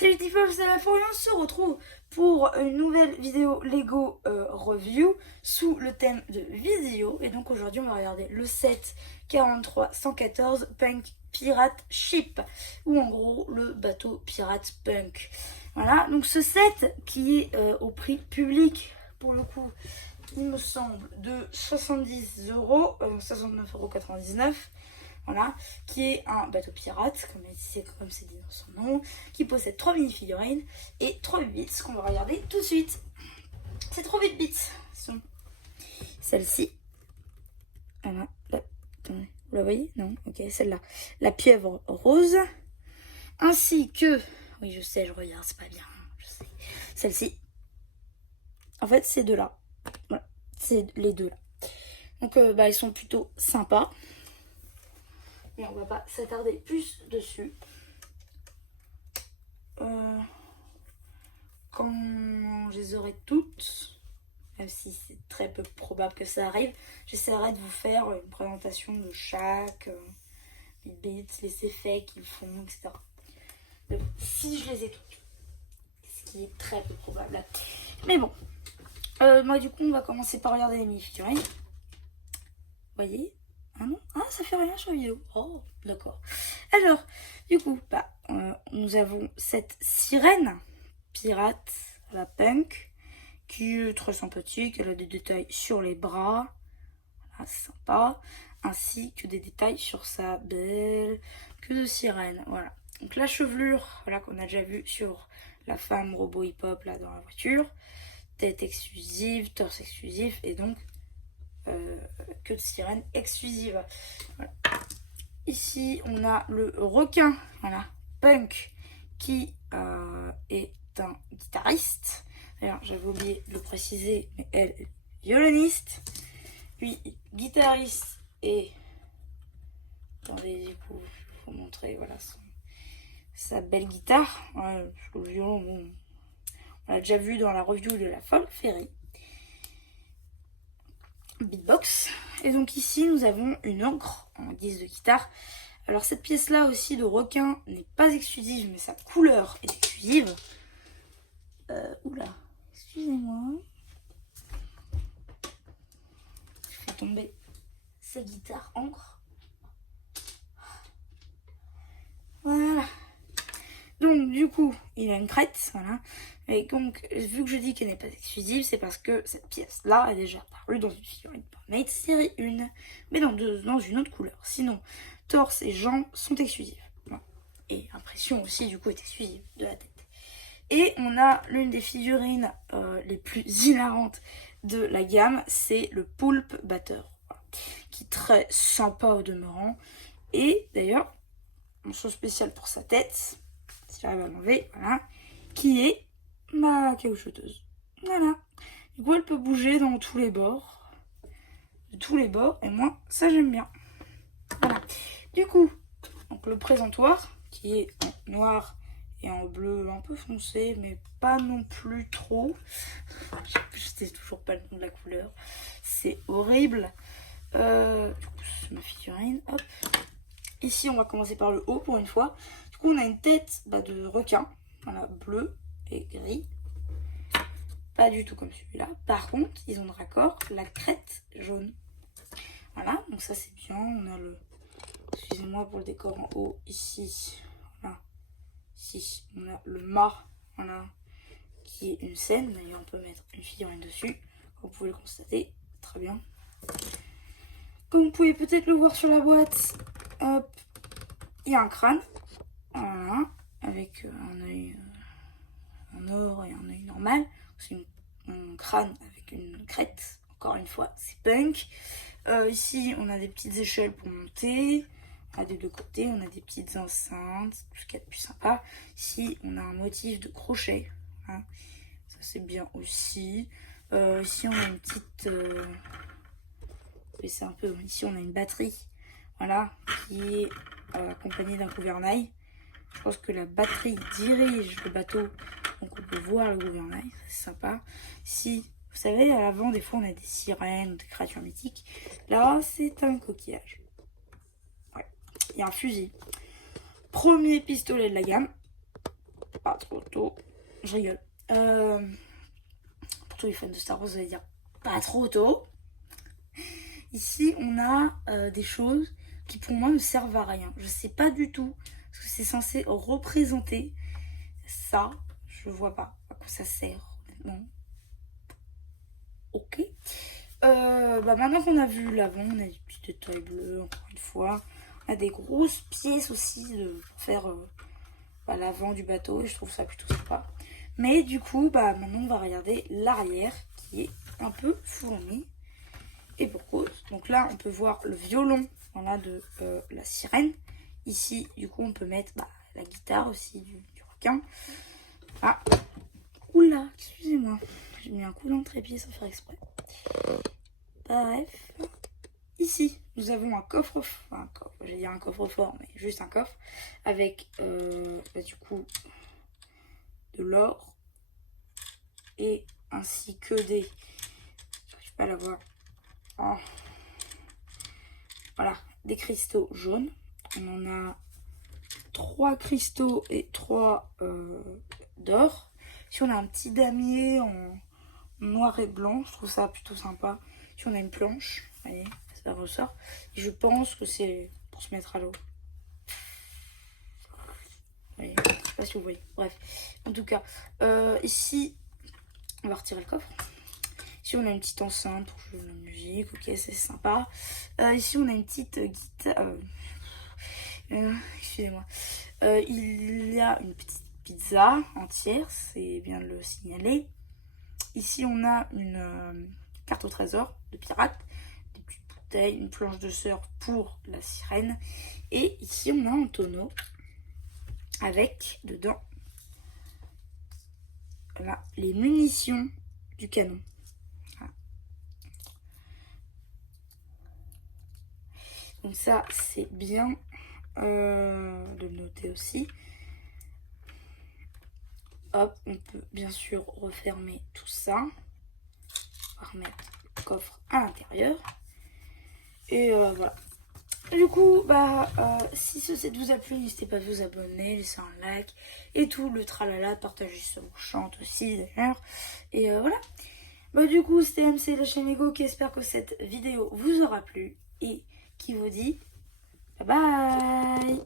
Salut les people, c'est la fois on se retrouve pour une nouvelle vidéo Lego review sous le thème de vidéo. Et donc aujourd'hui on va regarder le set 43-114 Punk Pirate Ship, ou en gros le bateau pirate Punk. Voilà, donc ce set qui est au prix public pour le coup, il me semble, de 70 euros, 69,99 €. Voilà, qui est un bateau pirate, comme c'est dit dans son nom, qui possède 3 mini-figurines et 3 bits qu'on va regarder tout de suite. Ces 3 bits sont celle-ci. Voilà, attendez, vous la voyez? Non? Ok, celle-là. La pieuvre rose. Ainsi que, oui je sais, je regarde, c'est pas bien, je sais. Celle-ci. En fait, ces deux-là. Voilà, c'est les deux-là. Donc, ils sont plutôt sympas. Mais on va pas s'attarder plus dessus. Quand je les aurai toutes, même si c'est très peu probable que ça arrive, j'essaierai de vous faire une présentation de chaque, les bits, les effets qu'ils font, etc. Donc, si je les ai toutes, ce qui est très peu probable. Mais bon, moi du coup on va commencer par regarder les mini-figurines. Vous voyez? Ah non? Ah, ça fait rien sur la vidéo. Oh, d'accord. Alors, du coup, nous avons cette sirène pirate, la Punk, qui est très sympathique. Elle a des détails sur les bras. Voilà, c'est sympa. Ainsi que des détails sur sa belle queue de sirène. Voilà. Donc la chevelure, voilà, qu'on a déjà vu sur la femme robot hip-hop là dans la voiture. Tête exclusive, torse exclusif et donc queue de sirène exclusive. Voilà. Ici, on a le requin, voilà, Punk, qui est un guitariste. D'ailleurs, j'avais oublié de le préciser, mais elle est violoniste. Lui, guitariste et... Attendez, du coup, je vais vous montrer, voilà, sa belle guitare. Ouais, le violon, bon, on l'a déjà vu dans la review de la Folle Ferry. Beatbox. Et donc ici, nous avons une encre en guise de guitare. Alors cette pièce-là aussi de requin n'est pas exclusive, mais sa couleur est exclusive. Oula, excusez-moi. Je fais tomber sa guitare encre. Voilà. Donc du coup, il a une crête, voilà. Et donc, vu que je dis qu'elle n'est pas exclusive, c'est parce que cette pièce-là est déjà apparue dans une figurine Made série 1, mais dans une autre couleur. Sinon, torse et jambes sont exclusives. Voilà. Et impression aussi, du coup, est exclusive de la tête. Et on a l'une des figurines les plus hilarantes de la gamme, c'est le Poulpe Batteur, voilà, qui est très sympa au demeurant. Et d'ailleurs, mention spéciale pour sa tête, si j'arrive à l'enlever, voilà, qui est ma caoutchouteuse. Voilà. Du coup, elle peut bouger dans tous les bords. De tous les bords. Et moi, ça, j'aime bien. Voilà. Du coup, donc le présentoir, qui est en noir et en bleu un peu foncé, mais pas non plus trop. Je sais toujours pas le nom de la couleur. C'est horrible. Du coup, c'est ma figurine. Hop. Ici, on va commencer par le haut pour une fois. Du coup, on a une tête de requin. Voilà, bleu et gris. Pas du tout comme celui-là. Par contre, ils ont de raccord la crête jaune. Voilà, donc ça c'est bien. On a le... Excusez-moi pour le décor en haut. Ici, voilà. Ici, on a le mât, voilà, qui est une scène. D'ailleurs, on peut mettre une figurine dessus. Comme vous pouvez le constater, très bien. Comme vous pouvez peut-être le voir sur la boîte, hop, il y a un crâne. Voilà, avec un œil en or et un œil normal. C'est un crâne avec une crête. Encore une fois, c'est Punk. Ici, on a des petites échelles pour monter. Des deux côtés, on a des petites enceintes, tout ce qu'il y a de plus sympa. Ici, on a un motif de crochet. Hein. Ça, c'est bien aussi. Ici, on a une petite... c'est un peu... Ici, on a une batterie. Voilà, qui est accompagnée d'un gouvernail. Je pense que la batterie dirige le bateau, donc on peut voir le gouvernail, c'est sympa. Si, vous savez, à l'avant, des fois, on a des sirènes ou des créatures mythiques. Là, c'est un coquillage. Ouais, il y a un fusil. Premier pistolet de la gamme. Ah, trop tôt. Je rigole. Pour tous les fans de Star Wars, vous allez dire pas trop tôt. Ici, on a des choses qui pour moi ne servent à rien. Je sais pas du tout ce que c'est censé représenter. Ça, je vois pas à quoi ça sert, honnêtement. Ok. Maintenant qu'on a vu l'avant, on a des petits détails bleus, encore une fois. On a des grosses pièces aussi pour faire l'avant du bateau, et je trouve ça plutôt sympa. Mais du coup, maintenant on va regarder l'arrière qui est un peu fourni. Et pour cause. Donc là, on peut voir le violon de la sirène. Ici, du coup, on peut mettre la guitare aussi du requin. Ah, oula, excusez-moi. J'ai mis un coup dans le trépied sans faire exprès. Bref. Ici, nous avons un coffre, j'allais dire un coffre-fort, mais juste un coffre, avec du coup de l'or et ainsi que des... J'arrive pas à la voir. Oh. Voilà, des cristaux jaunes. On en a 3 cristaux et 3 d'or. Ici, on a un petit damier en noir et blanc. Je trouve ça plutôt sympa. Ici, on a une planche. Vous voyez, ça ressort. Et je pense que c'est pour se mettre à l'eau. Je sais pas si vous voyez. Bref, en tout cas, ici, on va retirer le coffre. Ici, on a une petite enceinte pour jouer de la musique. Ok, c'est sympa. Ici, on a une petite guitare. Excusez-moi. Il y a une petite pizza entière, c'est bien de le signaler. Ici, on a une carte au trésor de pirate, des petites bouteilles, une planche de surf pour la sirène. Et ici, on a un tonneau avec dedans les munitions du canon. Voilà. Donc ça, c'est bien de le noter aussi. Hop, on peut bien sûr refermer tout ça. On va remettre le coffre à l'intérieur. Et voilà. Et du coup, si ce set vous a plu, n'hésitez pas à vous abonner, laisser un like et tout, le tralala, partager ça vous chante aussi d'ailleurs. Et voilà. Du coup, c'était MC la chaîne Ego qui espère que cette vidéo vous aura plu et qui vous dit bye bye.